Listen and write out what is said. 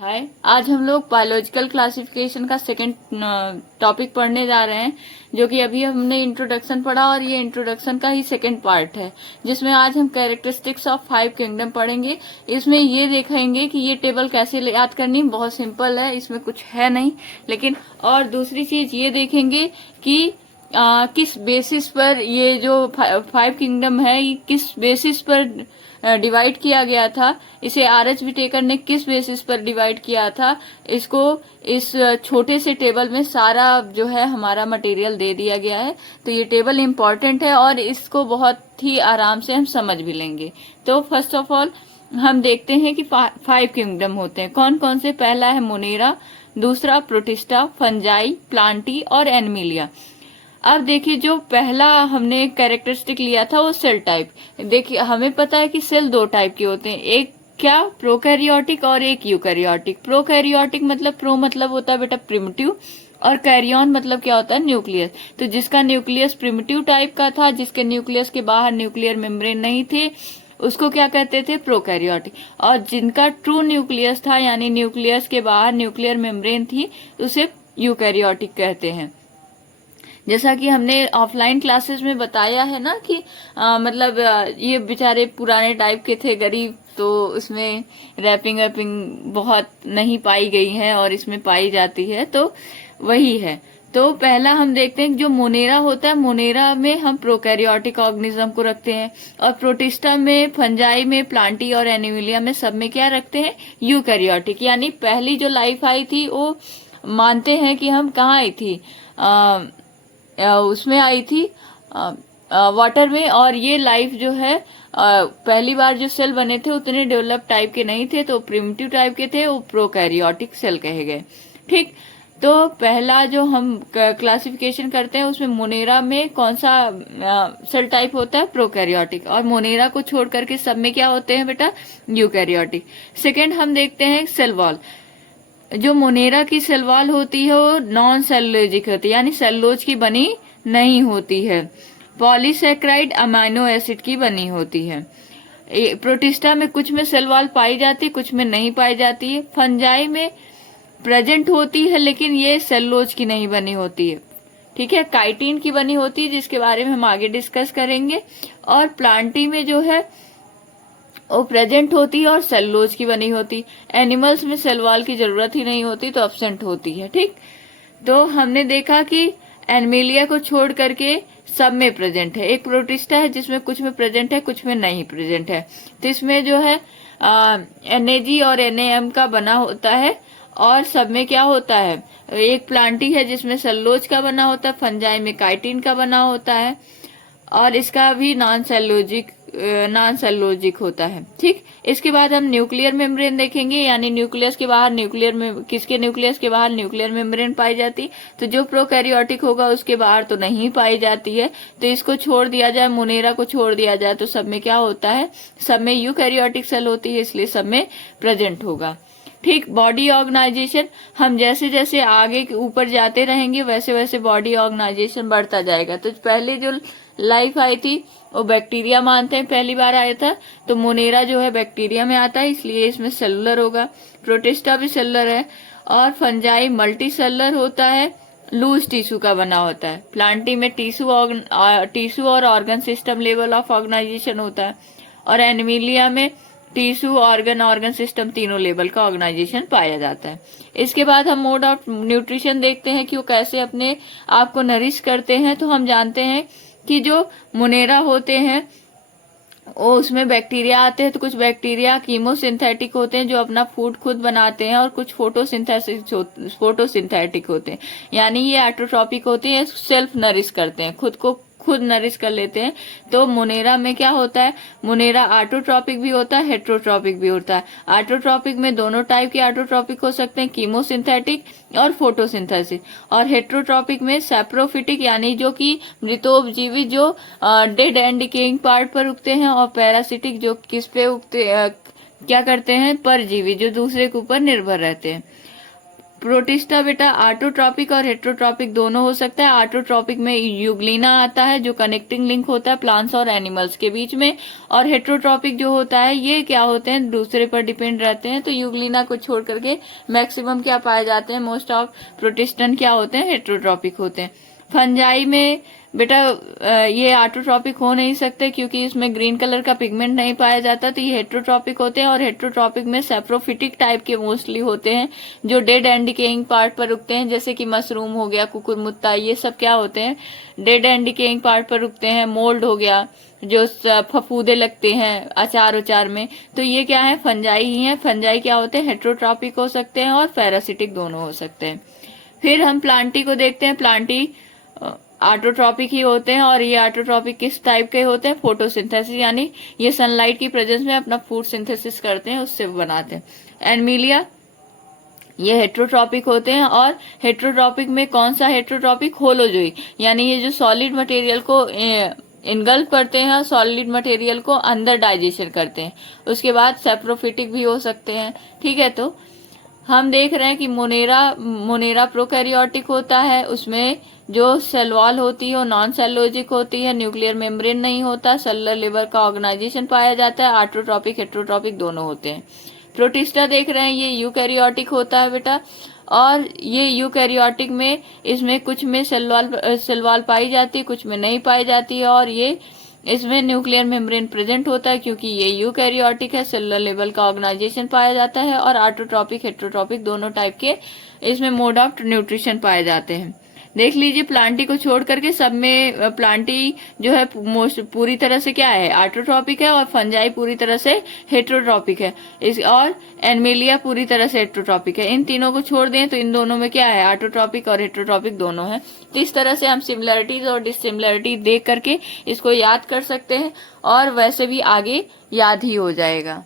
हाय, आज हम लोग बायोलॉजिकल क्लासिफिकेशन का सेकंड टॉपिक पढ़ने जा रहे हैं, जो कि अभी हमने इंट्रोडक्शन पढ़ा और ये इंट्रोडक्शन का ही सेकंड पार्ट है, जिसमें आज हम कैरेक्टरिस्टिक्स ऑफ 5 किंगडम पढ़ेंगे। इसमें ये देखेंगे कि ये टेबल कैसे याद करनी, बहुत सिंपल है, इसमें कुछ है नहीं। लेकिन और दूसरी चीज ये देखेंगे कि किस बेसिस पर ये जो 5 किंगडम है, ये किस बेसिस पर डिवाइड किया गया था, इसे आर.एच. विटेकर ने किस बेसिस पर डिवाइड किया था। इसको इस छोटे से टेबल में सारा जो है हमारा मटेरियल दे दिया गया है। तो ये टेबल इम्पोर्टेंट है और इसको बहुत ही आराम से हम समझ भी लेंगे। तो फर्स्ट ऑफ ऑल हम देखते हैं कि 5 किंगडम होते हैं कौन कौन से। पहला है मोनेरा, दूसरा प्रोटिस्टा, फंजाई, प्लांटी और एनिमिलिया। अब देखिए, जो पहला हमने कैरेक्टरिस्टिक लिया था वो सेल टाइप। देखिए, हमें पता है कि सेल दो टाइप के होते हैं, एक क्या प्रोकैरियोटिक और एक यूकैरियोटिक। प्रोकैरियोटिक मतलब प्रो मतलब होता है बेटा प्रिमिटिव, और कैरियन मतलब क्या होता है न्यूक्लियस। तो जिसका न्यूक्लियस प्रिमिटिव टाइप का था, जिसके न्यूक्लियस के बाहर न्यूक्लियर मेम्ब्रेन नहीं थे, उसको क्या कहते थे, प्रोकैरियोटिक। और जिनका ट्रू न्यूक्लियस था, यानी न्यूक्लियस के बाहर न्यूक्लियर मेम्ब्रेन थी, उसे यूकैरियोटिक कहते हैं। जैसा कि हमने ऑफलाइन क्लासेस में बताया है ना कि मतलब ये बेचारे पुराने टाइप के थे, गरीब, तो उसमें रैपिंग वैपिंग बहुत नहीं पाई गई है और इसमें पाई जाती है, तो वही है। तो पहला हम देखते हैं जो मोनेरा होता है, मोनेरा में हम प्रोकैरियोटिक ऑर्गेनिज्म को रखते हैं, और प्रोटिस्टा में, फंजाई में, प्लांटी और एनिमिलिया में सब में क्या रखते हैं, यूकैरियोटिक। यानी पहली जो लाइफ आई थी वो मानते हैं कि हम कहाँ आई थी, उसमें आई थी वाटर में। और ये लाइफ जो है पहली बार जो सेल बने थे उतने डेवलप टाइप के नहीं थे, तो प्रिमिटिव टाइप के थे, वो प्रोकैरियोटिक सेल कहे गए। ठीक, तो पहला जो हम क्लासिफिकेशन करते हैं उसमें मोनेरा में कौन सा सेल टाइप होता है, प्रोकैरियोटिक। और मोनेरा को छोड़ करके सब में क्या होते हैं बेटा, यूकैरियोटिक। सेकेंड हम देखते हैं सेल वॉल। जो मोनेरा की सेल वॉल होती है वो नॉन सेलुलोजिक होती है, यानी सेलुलोज की बनी नहीं होती है, पॉलीसेक्राइड अमाइनो एसिड की बनी होती है। प्रोटिस्टा में कुछ में सेल वॉल पाई जाती है, कुछ में नहीं पाई जाती है। फंजाई में प्रेजेंट होती है लेकिन ये सेलुलोज की नहीं बनी होती है, ठीक है, काइटिन की बनी होती है, जिसके बारे में हम आगे डिस्कस करेंगे। और प्लांटी में जो है वो प्रेजेंट होती है और सेलुलोज की बनी होती। एनिमल्स में सेल वॉल की जरूरत ही नहीं होती, तो एब्सेंट होती है। ठीक, तो हमने देखा कि एनिमिलिया को छोड़ करके सब में प्रेजेंट है। एक प्रोटिस्टा है जिसमें कुछ में प्रेजेंट है, कुछ में नहीं प्रेजेंट है। तो इसमें जो है NAG और NAM का बना होता है, और सब में क्या होता है, एक प्लांटी है जिसमें सेलुलोज का बना होता है, फंजाई में काइटिन का बना होता है, और इसका भी नॉन सेलुलोजिक होता है। ठीक, इसके बाद हम न्यूक्लियर मेम्ब्रेन देखेंगे, यानी न्यूक्लियस के बाहर किसके न्यूक्लियस के बाहर न्यूक्लियर मेम्ब्रेन पाई जाती। तो जो प्रोकैरियोटिक होगा उसके बाहर तो नहीं पाई जाती है, तो इसको छोड़ दिया जाए, मोनेरा को छोड़ दिया जाए, तो सब में क्या होता है, सब में यूकैरियोटिक सेल होती है, इसलिए सब में प्रेजेंट होगा। ठीक, बॉडी ऑर्गेनाइजेशन, हम जैसे जैसे आगे के ऊपर जाते रहेंगे वैसे वैसे बॉडी ऑर्गेनाइजेशन बढ़ता जाएगा। तो पहले जो लाइफ आई थी वो बैक्टीरिया मानते हैं पहली बार आया था, तो मोनेरा जो है बैक्टीरिया में आता है, इसलिए इसमें सेलुलर होगा। प्रोटिस्टा भी सेलुलर है, और फंजाई मल्टी सेलुलर होता है, लूज टिश्यू का बना होता है। प्लांटी में टिश्यू और organ system level of organisation होता है, और एनिमिलिया में टिश्यू, ऑर्गन सिस्टम तीनों लेवल का ऑर्गेनाइजेशन पाया जाता है। इसके बाद हम मोड ऑफ न्यूट्रिशन देखते हैं कि वो कैसे अपने आप को नरिश करते हैं। तो हम जानते हैं कि जो मोनेरा होते हैं वो उसमें बैक्टीरिया आते हैं, तो कुछ बैक्टीरिया कीमोसिंथेटिक होते हैं जो अपना फूड खुद बनाते हैं, और कुछ फोटोसिंथेटिक होते हैं, यानी ये ऑटोट्रॉपिक होते हैं, सेल्फ नरिश करते हैं, खुद को खुद नरिश कर लेते हैं। तो मोनेरा में क्या होता है, मोनेरा ऑटोट्रॉपिक भी होता है, हेट्रोट्रॉपिक भी होता है। ऑटोट्रॉपिक में दोनों टाइप के ऑटोट्रॉपिक हो सकते हैं, कीमोसिंथेटिक और फोटोसिंथेसिस। और हेट्रोट्रॉपिक में सैप्रोफिटिक, यानी जो कि मृतोपजीवी, जो डेड एंड डिकेइंग पार्ट पर उगते हैं, और पैरासिटिक जो किस पे उगते क्या करते हैं, परजीवी, जो दूसरे के ऊपर निर्भर रहते हैं। प्रोटिस्टा बेटा ऑटोट्रॉपिक और हेट्रोट्रॉपिक दोनों हो सकता है। ऑटोट्रॉपिक में यूग्लिना आता है जो कनेक्टिंग लिंक होता है प्लांट्स और एनिमल्स के बीच में, और हेट्रोट्रॉपिक जो होता है ये क्या होते हैं, दूसरे पर डिपेंड रहते हैं। तो यूग्लिना को छोड़ करके मैक्सिमम क्या पाए जाते हैं, मोस्ट ऑफ प्रोटिस्टन क्या होते हैं, हेट्रोट्रॉपिक होते हैं। फंजाई में बेटा ये ऑटोट्रॉपिक हो नहीं सकते क्योंकि इसमें ग्रीन कलर का पिगमेंट नहीं पाया जाता, तो ये हेट्रोट्रॉपिक होते हैं। और हेट्रोट्रॉपिक में सैप्रोफिटिक टाइप के मोस्टली होते हैं जो डेड एंड डिकेइंग पार्ट पर उगते हैं, जैसे कि मशरूम हो गया, कुकुरमुत्ता, ये सब क्या होते हैं, डेड एंड डिकेइंग पार्ट पर उगते हैं। मोल्ड हो गया जो फफूदे लगते हैं अचार उचार में, तो ये क्या है, फंजाई ही है। फंजाई क्या होते हैं, हेट्रोट्रॉपिक हो सकते हैं और पैरासिटिक दोनों हो सकते हैं। फिर हम प्लांटी को देखते हैं। प्लांटी ऑटोट्रॉपिक ही होते हैं, और ये ऑटोट्रॉपिक किस टाइप के होते हैं, फोटोसिंथेसिस, यानी ये सनलाइट की प्रेजेंस में अपना फूड सिंथेसिस करते हैं, उससे बनाते हैं। एनमीलिया ये हेट्रोट्रॉपिक होते हैं, और हेट्रोट्रॉपिक में कौन सा हेट्रोट्रॉपिक, होलोजोई, यानी ये जो सॉलिड मटेरियल को इनगल्फ करते हैं और सॉलिड मटेरियल को अंदर डाइजेशन करते हैं। उसके बाद सेप्रोफिटिक भी हो सकते हैं। ठीक है, तो हम देख रहे हैं कि मोनेरा प्रोकैरियोटिक होता है, उसमें जो सेल वॉल होती है वो नॉन सेलोजिक होती है, न्यूक्लियर मेम्ब्रेन नहीं होता, सेलुलर लेवल का ऑर्गेनाइजेशन पाया जाता है। ऑटोट्रॉपिक हेट्रोट्रॉपिक दोनों होते हैं। प्रोटिस्टा देख रहे हैं, ये यूकैरियोटिक होता है बेटा, और ये यूकैरियोटिक में इसमें कुछ में सेल वॉल पाई जाती है, कुछ में नहीं पाई जाती है, और ये इसमें न्यूक्लियर मेम्ब्रेन प्रेजेंट होता है क्योंकि ये यूकैरियोटिक है, सेलुलर लेवल का ऑर्गेनाइजेशन पाया जाता है। और ऑटोट्रॉपिक हेट्रोट्रॉपिक दोनों टाइप के इसमें मोड ऑफ न्यूट्रिशन पाए जाते हैं। देख लीजिए, प्लांटी को छोड़ करके सब में प्लांटी जो है पूरी तरह से क्या है, ऑटोट्रॉपिक है, और फंजाई पूरी तरह से हेट्रोट्रॉपिक है, और एनमेलिया पूरी तरह से हेट्रोट्रॉपिक है। इन तीनों को छोड़ दें तो इन दोनों में क्या है, ऑटोट्रॉपिक और हेट्रोट्रॉपिक दोनों है। तो इस तरह से हम सिमिलरिटीज और डिसिमिलरिटी देख करके इसको याद कर सकते हैं, और वैसे भी आगे याद ही हो जाएगा।